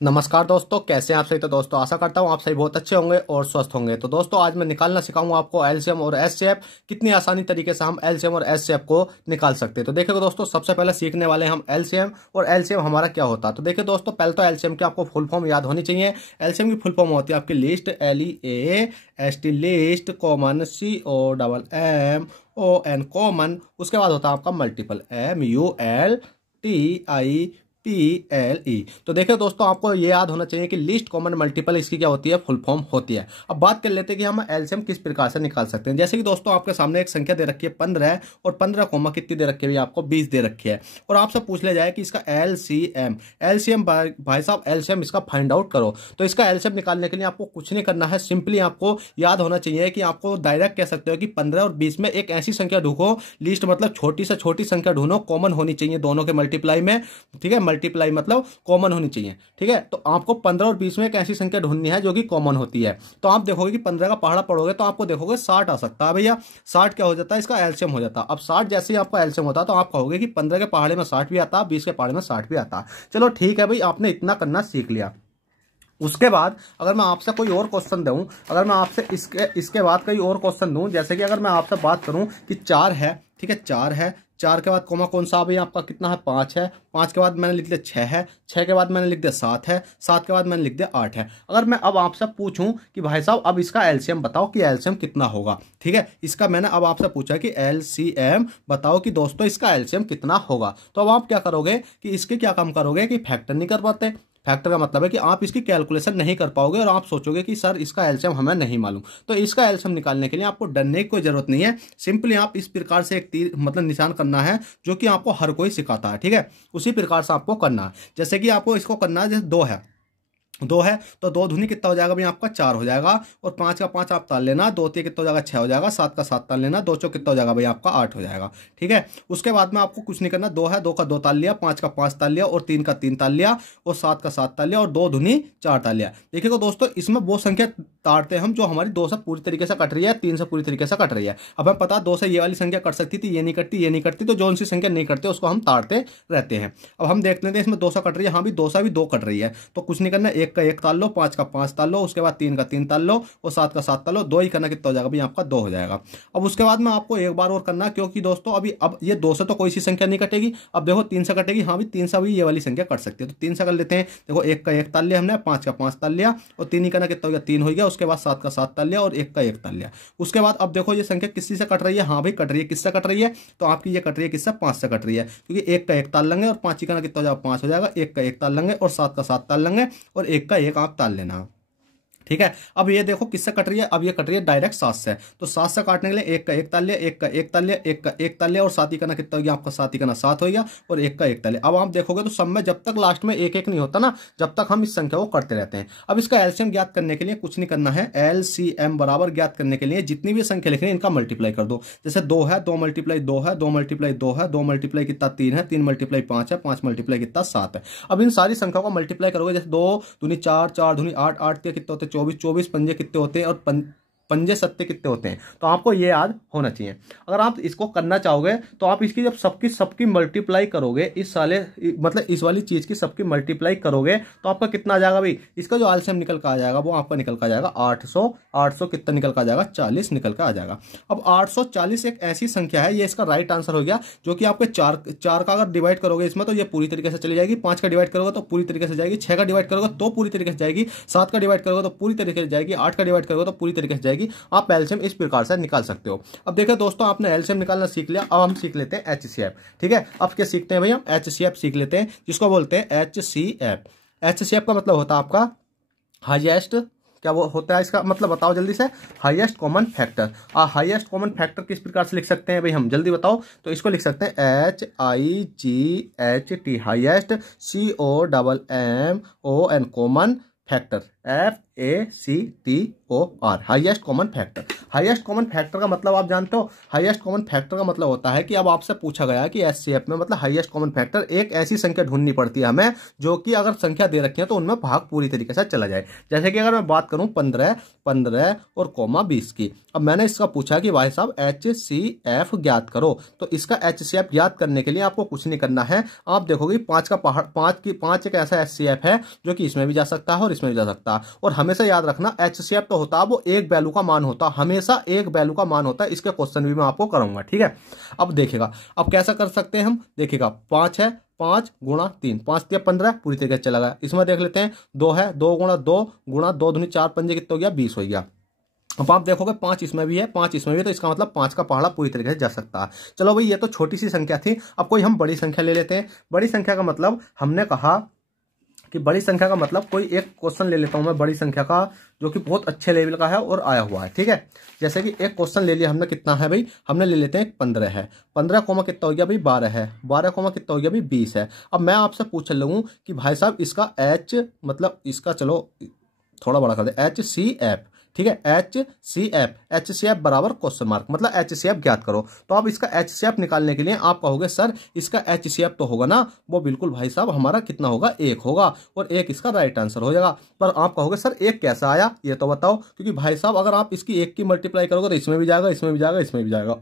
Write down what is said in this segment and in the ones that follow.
नमस्कार दोस्तों, कैसे हैं आप सही। तो दोस्तों आशा करता हूं आप सही बहुत अच्छे होंगे और स्वस्थ होंगे। तो दोस्तों आज मैं निकालना सिखाऊंगा आपको एलसीएम और एचसीएफ। कितनी आसानी तरीके से हम एलसीएम और एचसीएफ को निकाल सकते हैं। तो देखिए दोस्तों, सबसे पहले सीखने वाले हम एलसीएम। और एलसीएम हमारा क्या होता है तो देखिए दोस्तों, पहले तो एलसीएम की आपको फुल फॉर्म याद होनी चाहिए। एलसीएम की फुल फॉर्म होती है आपकी list, LEAST list, common COMMON common. उसके बाद होता है आपका मल्टीपल, MULTIPLE। तो देखिए दोस्तों, आपको ये याद होना चाहिए कि लिस्ट, कॉमन, मल्टीपल इसकी क्या होती है, फुल फॉर्म होती है। अब बात कर लेते हैं कि हम एलसीएम किस प्रकार से निकाल सकते हैं। जैसे कि दोस्तों आपके सामने एक संख्या दे रखी है 15 और 15 कोमा कितनी दे रखी है, आपको 20 दे रखी है। और आपसे पूछ लिया जाए कि इसका एलसीएम भाई साहब एलसीएम इसका फाइंड आउट करो। तो इसका एलसीएम निकालने के लिए आपको कुछ नहीं करना है, सिंपली आपको याद होना चाहिए कि आपको डायरेक्ट कह सकते हो कि 15 और 20 में एक ऐसी संख्या ढूंढो, लिस्ट मतलब छोटी से छोटी संख्या ढूंढो, कॉमन होनी चाहिए दोनों के मल्टीप्लाई में। ठीक है, मल्टीप्लाई मतलब कॉमन होनी चाहिए। ठीक है, तो आपको 15 और 20 में एक ऐसी संख्या ढूंढनी है जो कि कॉमन होती है। तो आप देखोगे कि 15 का पहाड़ा पढ़ोगे तो आपको देखोगे 60 आ सकता है। भैया 60 क्या हो जाता है, इसका एलसीएम हो जाता है। अब 60 जैसे ही आपका एलसीएम होता है तो आप कहोगे कि 15 के पहाड़े में 60 भी आता है, 20 के पहाड़े में 60 भी आता है। चलो ठीक है भाई, आपने इतना करना सीख लिया। उसके बाद अगर मैं आपसे कोई और क्वेश्चन दूं, अगर मैं आपसे इसके बाद कोई और क्वेश्चन दूं, जैसे कि अगर मैं आपसे बात करूं कि 4 है, ठीक है 4 है, 4 के बाद कोमा कौन सा भाई आपका कितना है, 5 है, 5 के बाद मैंने लिख दिया 6 है, 6 के बाद मैंने लिख दिया 7 है, 7 के बाद मैंने लिख दिया 8 है। अगर मैं अब आपसे पूछूं कि भाई साहब अब इसका एलसीएम बताओ कि एलसीएम कितना होगा। ठीक है, इसका मैंने अब आपसे पूछा कि एलसीएम बताओ कि दोस्तों इसका एलसीएम कितना होगा। तो अब आप क्या करोगे कि इसके क्या काम करोगे कि फैक्टर नहीं कर पाते। फैक्टर का मतलब है कि आप इसकी कैलकुलेशन नहीं कर पाओगे और आप सोचोगे कि सर इसका एलसीएम हमें नहीं मालूम। तो इसका एलसीएम निकालने के लिए आपको डरने की कोई जरूरत नहीं है। सिंपली आप इस प्रकार से एक तीर मतलब निशान करना है जो कि आपको हर कोई सिखाता है। ठीक है, उसी प्रकार से आपको करना है। जैसे कि आपको इसको करना है, जैसे 2 है तो 2 दूनी कितना हो जाएगा भाई आपका 4 हो जाएगा। और 5 का 5 आप ताल लेना, 2 3 कितना हो जाएगा 6 हो जाएगा, 7 का 7 ताल लेना, 2 चौक कितना हो जाएगा भाई आपका 8 हो जाएगा। ठीक है, उसके बाद में आपको कुछ नहीं करना, 2 है, 2 का 2 ताल लिया, 5 का 5 ताल लिया, और 3 का 3 ताल लिया, और 7 का 7 ताल लिया, और 2 दूनी 4 ताल लिया। देखिएगा दोस्तों, इसमें वो संख्या ताड़ते हैं हम जो हमारी 2 से पूरी तरीके से कट रही है, 3 से पूरी तरीके से कट रही है। अब हमें पता 2 से ये वाली संख्या कट सकती थी, ये नहीं कटती, ये नहीं कटती, तो जो सी संख्या नहीं कटते उसको हम ताड़ते रहते हैं। अब हम देख लेते हैं इसमें 2 से कट रही है, हाँ भी 2 से भी 2 कट रही है, तो कुछ नहीं करना, 1 का 1 ताल लो, 5 का 5 ताल लो, उसके बाद 3 का 3 ताल लो, और 7 का 7 ताल लो, 2 ही करना कितना हो जाएगा भाई आपका 2 हो जाएगा। अब उसके बाद में आपको एक बार और करना, क्योंकि दोस्तों अभी अब ये 2 से तो कोई सी संख्या नहीं कटेगी। अब देखो 3 से कटेगी, हाँ भी 3 से भी ये वाली संख्या कट सकती है, तो 3 से कर लेते हैं। देखो 1 का 1 ताल लिया हमने, 5 का 5 ताल लिया, और 3 ही करना कितना हो गया 3 हो गया। उसके बाद 7 का 7 ताल लिया, और 1 का 1 ताल लिया। उसके बाद अब देखो ये संख्या किसी से कट रही है, हाँ भाई कट रही है, किससे कट रही है, तो आपकी ये कट रही है किससे, 5 से कट रही है, क्योंकि 1 का 1 ताल लेंगे और 5 ही करना कितना हो जाएगा 5 हो जाएगा। 1 का 1 ताल लेंगे और 7 का 7 ताल लेंगे, और 1 का 1 आप ताल लेना। ठीक है, अब ये देखो किससे कट रही है, अब ये कट रही है डायरेक्ट 7 से। तो 7 से काटने के लिए 1 का 1 ताल लिया, 1 का 1 ताल लिया, 1 का 1 ताल लिया, और 7 ही करना कितना हो गया आपका 7 ही करना 7 हो गया, और 1 का 1 ताल लिया। अब आप देखोगे तो सब में जब तक लास्ट में 1 1 नहीं होता ना, जब तक हम इस संख्या को करते रहते हैं। अब इसका एलसीएम ज्ञात करने के लिए कुछ नहीं करना है, एलसीएम बराबर ज्ञात करने के लिए जितनी भी संख्या लिखनी है इनका मल्टीप्लाई कर दो। जैसे 2 है, 2 मल्टीप्लाई 2 है, 2 मल्टीप्लाई 2 है, 2 मल्टीप्लाई कितना 3 है, 3 मल्टीप्लाई 5 है, 5 मल्टीप्लाई कितना 7 है। अब इन सारी संख्याओं को मल्टीप्लाई करोगे, जैसे 2 दूनी 4, 4 दूनी 8, 8 के कितने होते हैं 24, 24 पंजे कितने होते हैं, और पंजे सत्ते कितने होते हैं, तो आपको ये याद होना चाहिए। अगर आप इसको करना चाहोगे तो आप इसकी जब सबकी मल्टीप्लाई करोगे, इस साले मतलब इस वाली चीज की सबकी मल्टीप्लाई करोगे तो आपका कितना आ जाएगा भाई, इसका जो एलसीएम निकल कर आ जाएगा वो आपका निकल कर आ जाएगा 800 कितना निकल कर आ जाएगा 40 निकल कर आ जाएगा। अब 840 एक ऐसी संख्या है, ये इसका राइट आंसर हो गया, जो कि आपके 4 का अगर डिवाइड करोगे इसमें तो ये पूरी तरीके से चली जाएगी, 5 का डिवाइड करोगे तो पूरी तरीके से जाएगी, 6 का डिवाइड करोगे तो पूरी तरीके से जाएगी, 7 का डिवाइड करोगे तो पूरी तरीके से जाएगी, 8 का डिवाइड करोगे तो पूरी तरीके से जाएगी। आप एलसीएम इस प्रकार से निकाल सकते हो। अब देखिए दोस्तों, आपने एलसीएम निकालना सीख लिया, अब हम सीख लेते हैं एचसीएफ। ठीक है, अब क्या सीखते हैं भाई, हम एचसीएफ सीख लेते हैं, जिसको बोलते हैं एचसीएफ। एचसीएफ का मतलब होता है आपका हाईएस्ट, क्या वो होता है इसका मतलब बताओ जल्दी से, highest common factor. Highest common factor किस प्रकार से लिख सकते हैं भाई हम, जल्दी बताओ। तो इसको लिख सकते हैं HIGHT, highest, COMMON common factor, FACTOR, highest common factor. Highest common factor का मतलब आप जानते हो, हाईएस्ट कॉमन फैक्टर का मतलब होता है कि अब आपसे पूछा गया है कि HCF में मतलब हाईएस्ट कॉमन फैक्टर, एक ऐसी संख्या ढूंढनी पड़ती है हमें जो कि अगर संख्या दे रखी है तो उनमें भाग पूरी तरीके से चला जाए। जैसे कि अगर मैं बात करूं 15 और कॉमा 20 की, अब मैंने इसका पूछा कि भाई साहब HCF ज्ञात करो, तो इसका HCF ज्ञात करने के लिए आपको कुछ नहीं करना है। आप देखोगे 5 का पहाड़, 5 एक ऐसा HCF है जो कि इसमें भी जा सकता है और इसमें भी जा सकता है। और हमेशा याद रखना HCF तो होता है वो एक वैल्यू का मान होता है, हमेशा एक वैल्यू का मान होता है। इसके क्वेश्चन भी मैं आपको करूंगा, ठीक है। अब देखिएगा, अब कैसा कर सकते हैं हम, देखिएगा 5 है, 5 गुणा 3, 5 3 15 पूरी तरीके से चला गया। इसमें देख लेते हैं 2 है, 2 गुणा 2 गुणा 2 दूनी 4 पंजे कितना हो गया, 20 हो गया। अब आप देखोगे 5 इसमें भी है, 5 इसमें भी है, तो इसका मतलब 5 का पहाड़ा पूरी तरीके से जा सकता है। चलो भाई, ये तो छोटी सी संख्या थी। अब कोई हम बड़ी संख्या ले लेते हैं। बड़ी संख्या का मतलब हमने कहा कि बड़ी संख्या का मतलब कोई एक क्वेश्चन ले लेता हूं मैं बड़ी संख्या का जो कि बहुत अच्छे लेवल का है और आया हुआ है, ठीक है। जैसे कि एक क्वेश्चन ले लिया हमने, कितना है भाई, हमने ले लेते हैं 15 है, 15 कोमा कितना हो गया भाई 12 है, 12 कोमा कितना हो गया भाई 20 है। अब मैं आपसे पूछ लूँ कि भाई साहब इसका H मतलब इसका, चलो थोड़ा बड़ा कर दे, HCF, ठीक है, HCF बराबर क्वेश्चन मार्क, मतलब HCF ज्ञात करो। तो अब इसका HCF निकालने के लिए आप कहोगे सर इसका HCF तो होगा ना, वो बिल्कुल भाई साहब हमारा कितना होगा, 1 होगा, और 1 इसका राइट आंसर हो जाएगा। पर आप कहोगे सर 1 कैसा आया ये तो बताओ, क्योंकि भाई साहब अगर आप इसकी 1 की मल्टीप्लाई करोगे तो इसमें भी जाएगा, इसमें भी जाएगा, इसमें भी जाएगा,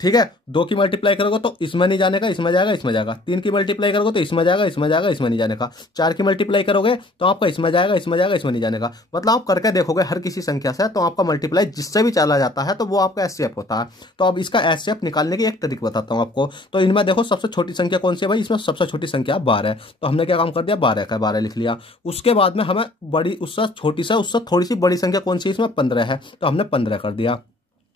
ठीक है। 2 की मल्टीप्लाई करोगे तो इसमें नहीं जाने का, इसमें जाएगा, इसमें जाएगा। 3 की मल्टीप्लाई करोगे तो इसमें जाएगा, इसमें जाएगा, इसमें नहीं जाने का। 4 की मल्टीप्लाई करोगे तो आपका इसमें जाएगा, इसमें जाएगा, इसमें नहीं जाने का। मतलब आप करके देखोगे हर किसी संख्या से, तो आपका मल्टीप्लाई जिससे भी चला जाता है तो वो आपका HCF होता है। तो अब इसका HCF निकालने की एक तरीका बताता हूँ आपको। तो इनमें देखो सबसे छोटी संख्या कौन सी है भाई, इसमें सबसे छोटी संख्या 12 है, तो हमने क्या काम कर दिया, 12 का 12 लिख लिया। उसके बाद में हमें बड़ी, उससे छोटी से उससे थोड़ी सी बड़ी संख्या कौन सी है, इसमें 15 है, तो हमने 15 कर दिया।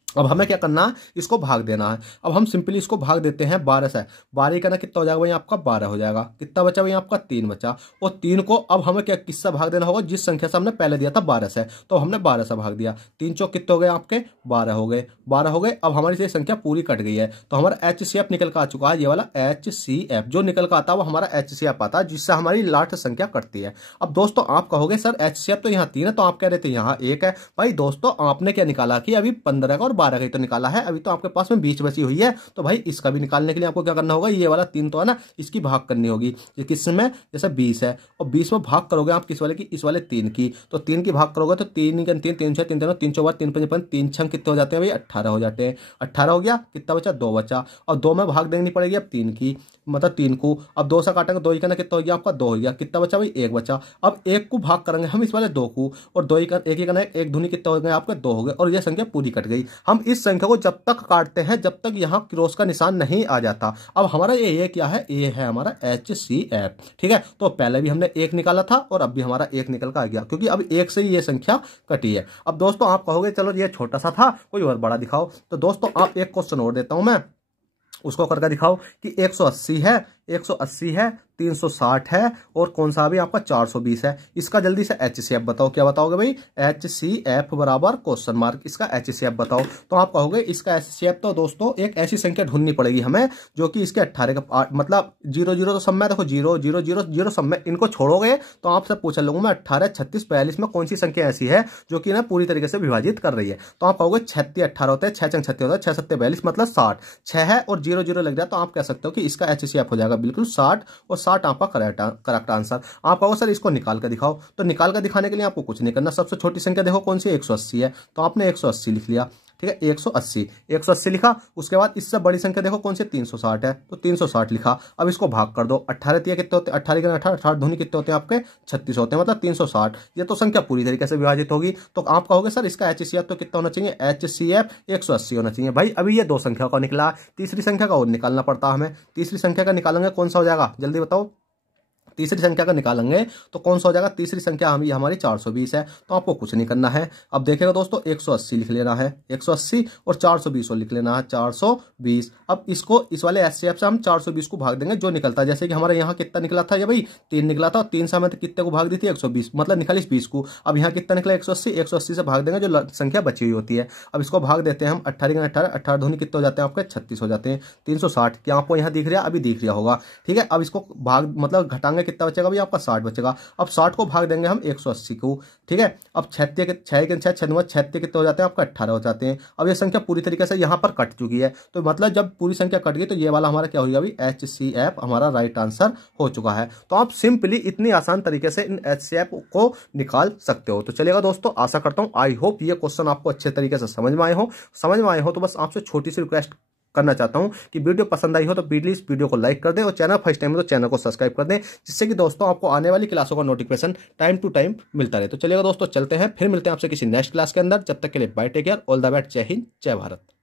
अब हमें क्या करना है, इसको भाग देना है। अब हम सिंपली इसको भाग देते हैं 12 से। 12 का ना कितना हो जाएगा भाई आपका, 12 हो जाएगा। कितना बचा भाई आपका, 3 बचा। और 3 को अब हमें क्या किससे भाग देना होगा, जिस संख्या से हमने पहले दिया था 12 से, तो हमने 12 से भाग दिया। 3 चौक कितने हो गए आपके, 12 हो गए, 12 हो गए। अब हमारी ये संख्या पूरी कट गई है, तो हमारा HCF निकल कर आ चुका है। ये वाला HCF जो निकल कर आता है वो हमारा HCF आता है, जिससे हमारी लास्ट संख्या कटती है। अब दोस्तों आप कहोगे सर HCF तो यहाँ 3 है, तो आप कह रहे थे यहाँ 1 है। भाई दोस्तों आपने क्या निकाला कि अभी 15 का और 12 का तो निकाला है, अभी तो आपके पास में 20 बची हुई है। तो भाई इसका भी निकालने के लिए आपको क्या करना होगा, ये वाला 3 तो है ना, इसकी भाग करनी होगी। ये किसमें, जैसे 20 है और 20 में भाग करोगे आप किस वाले की, इस वाले 3 की। तो 3 की भाग करोगे तो 3 3 3 3 6 3 3 3 4 3 5 3 6 कितने हो जाते हैं भाई, 18 हो जाते हैं। 18 हो गया, कितना बचा, 2 बचा। और 2 में भाग देनी पड़ेगी अब 3 की, मतलब 3 को। अब 2 से काटेंगे, 2 ही करना कितना हो गया आपका, 2 हो गया। कितना बचा भाई, 1 बचा। अब 1 को भाग करेंगे हम इस वाले 2 को, और 2 ही एक ही करना है, 1 दूनी कितना हो गया आपके, 2 हो गए। और यह संख्या पूरी कट गई। हम इस संख्या को जब तक काटते हैं जब तक यहाँ क्रॉस का निशान नहीं आ जाता। अब हमारा ये क्या है, ये है हमारा HCF, ठीक है। तो पहले भी हमने 1 निकाला था और अब भी हमारा 1 निकल कर आ गया, क्योंकि अब 1 से ही ये संख्या कटी है। अब दोस्तों आप कहोगे चलो ये छोटा सा था, कोई और बड़ा दिखाओ। तो दोस्तों आप एक क्वेश्चन और देता हूं मैं, उसको करके दिखाओ कि 180 है, 180 है, 360 है, और कौन सा भी आपका 420 है। इसका जल्दी से HCF बताओ। क्या बताओगे भाई, HCF बराबर क्वेश्चन मार्क, इसका HCF बताओ। तो आप कहोगे इसका HCF, तो दोस्तों एक ऐसी संख्या ढूंढनी पड़ेगी हमें जो कि इसके 18 का मतलब 0 0 तो सब में देखो 0 0 0 0 सब में, इनको छोड़ोगे तो आपसे पूछ लूंगा मैं 18 36 42 में कौन सी संख्या ऐसी है जो कि ना पूरी तरीके से विभाजित कर रही है। तो आप कहोगे 36 18 होते हैं, 6 6 36 होता है, 6 7 42 मतलब 60, 6 है और 0 0 लग जाए, तो आप कह सकते हो कि इसका HCF हो जाएगा बिल्कुल 60, और 60 आपका करेक्ट आंसर। आप कहो सर इसको निकाल कर दिखाओ। तो निकाल कर दिखाने के लिए आपको कुछ नहीं करना। सबसे छोटी संख्या देखो कौन सी, 180 है, तो आपने 180 लिख लिया, ठीक है। 180 लिखा। उसके बाद इससे बड़ी संख्या देखो कौन सी, 360 है, तो 360 लिखा। अब इसको भाग कर दो, 18 कितने होते हैं, 18 के 18 धूनी कितने होते हैं आपके, 36 होते हैं, मतलब 360। ये तो संख्या पूरी तरीके से विभाजित होगी। तो आप कहोगे सर इसका HCF तो कितना होना चाहिए, HCF 180 होना चाहिए। भाई अभी ये 2 संख्या का निकला, तीसरी संख्या का और निकालना पड़ता हमें। तीसरी संख्या का निकालेंगे कौन सा हो जाएगा, जल्दी बताओ। तीसरी संख्या का निकालेंगे तो कौन सा हो जाएगा, तीसरी संख्या हमारी 420 है। तो आपको कुछ नहीं करना है। अब देखिएगा दोस्तों 180 लिख लेना है, 180 और 420 लिख लेना है, 420। अब इसको इस वाले HCF से हम 420 को भाग देंगे जो निकलता है। जैसे कि हमारे यहाँ कितना निकला था, ये भाई 3 निकला था, और 3 से हमें कितने को भाग दी थी, 120, मतलब निकाली 20 को। अब यहाँ कितना निकला, 180 से भाग देंगे जो संख्या बची हुई होती है। अब इसको भाग देते हैं हम 18 18 धूनी कितने हो जाते हैं आपके, 36 हो जाते हैं। 360 क्या आपको यहाँ दिख रहा है, अभी दिख रहा होगा, ठीक है। अब इसको भाग मतलब घटाएंगे कितना बचेगा भाई आपका 60 बचेगा। अब 60 को भाग देंगे हम 180 को, ठीक है। अब 36 के 6 36 कितने हो जाते हैं आपका 18 हो जाते हैं। अब ये संख्या पूरी तरीके से यहाँ पर कट चुकी है, तो मतलब जब पूरी संख्या कट गई तो ये वाला हमारा क्या हो गया भाई HCF हमारा राइट आंसर हो चुका है। तो आप सिंपली इतनी आसान तरीके से इन HCF को निकाल सकते हो। तो चलिएगा दोस्तों, आशा करता हूं आई होप ये क्वेश्चन आपको अच्छे तरीके से समझ में आए हो। तो बस आपसे छोटी सी रिक्वेस्ट करना चाहता हूं कि वीडियो पसंद आई हो तो प्लीज वीडियो को लाइक कर दें और चैनल फर्स्ट टाइम है तो चैनल को सब्सक्राइब कर दें, जिससे कि दोस्तों आपको आने वाली क्लासों का नोटिफिकेशन टाइम टू टाइम मिलता रहे। तो चलिएगा दोस्तों, चलते हैं, फिर मिलते हैं आपसे किसी नेक्स्ट क्लास के अंदर। जब तक के लिए bye, take care, all the best, Jai Hind, जय भारत।